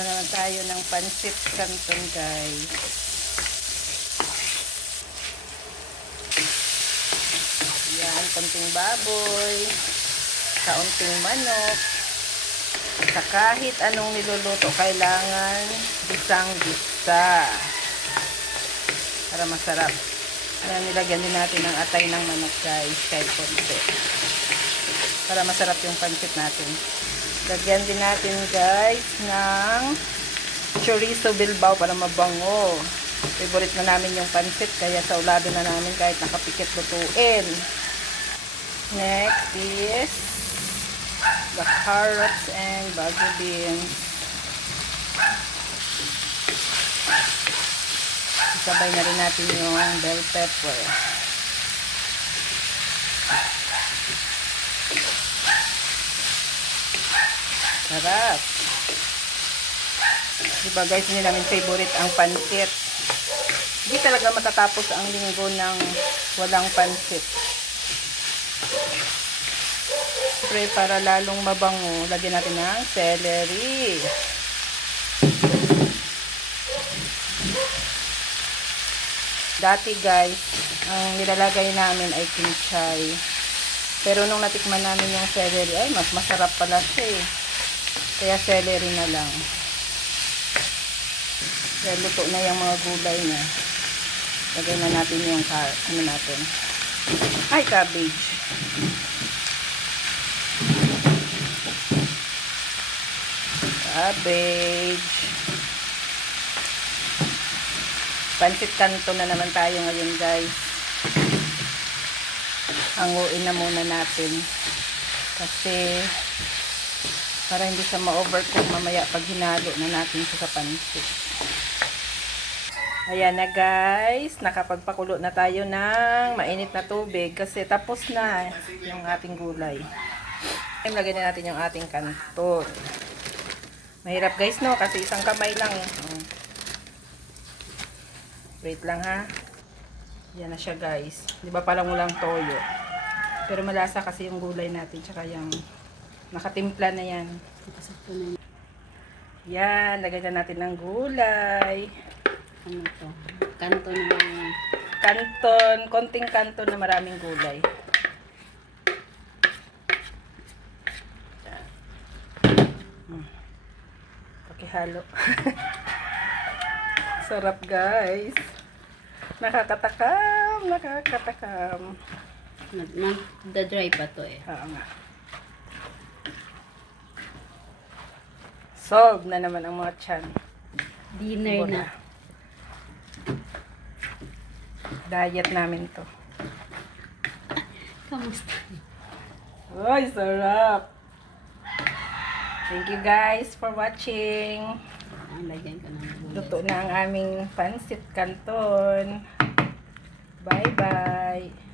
na naman tayo ng pancit canton, guys. Yan, konting baboy, kaunting manok. Sa kahit anong niluluto, kailangan gisang-gisa para masarap. Ayan, nilagyan din natin ng atay ng manok, guys, kahit konti, para masarap yung pancit natin. Lagyan din natin, guys, ng chorizo bilbao para mabango. Favorite na namin yung pancit, kaya sa ulado na namin kahit nakapikit lutuin. Next is the carrots and bagu beans. Sabay na rin natin yung bell pepper. Sarap. Diba guys, hindi namin favorite ang pancit. Hindi talaga matatapos ang linggo ng walang pancit. Siyempre, para lalong mabango, lagyan natin ng celery. Dati guys, ang nilalagay namin ay kinchay. Pero nung natikman namin yung celery, ay mas masarap pala siya eh. Kaya celery na lang. Kaya luto na yung mga gulay niya. Lagay na natin yung cabbage. Cabbage. Pancit canton na naman tayo ngayon, guys. Hanguin na muna natin. Kasi para hindi siya ma-overcook mamaya pag hinalo na natin siya sa pancit. Ayan na guys, nakapagpakulo na tayo ng mainit na tubig kasi tapos na yung ating gulay. Lagyan na natin yung ating canton. Mahirap guys no, kasi isang kamay lang. Wait lang ha. Yan na siya guys. Di ba parang walang toyo. Pero malasa kasi yung gulay natin tsaka yung nakatimpla na yan. Yan, lagyan na natin ng gulay. Ano to? Kanton lang. Kanton, konting kanton na maraming gulay. Pakihalo. Sarap guys. Nakakatakam, nakakatakam. Nagda-dry pa to eh. Oo nga. Solve na naman ang mga tiyan. Dinner na. Diet namin to. Kamusta? Ay, sarap! Thank you guys for watching. Lagyan ka ng gulay. Luto na ang aming pancit canton. Bye-bye!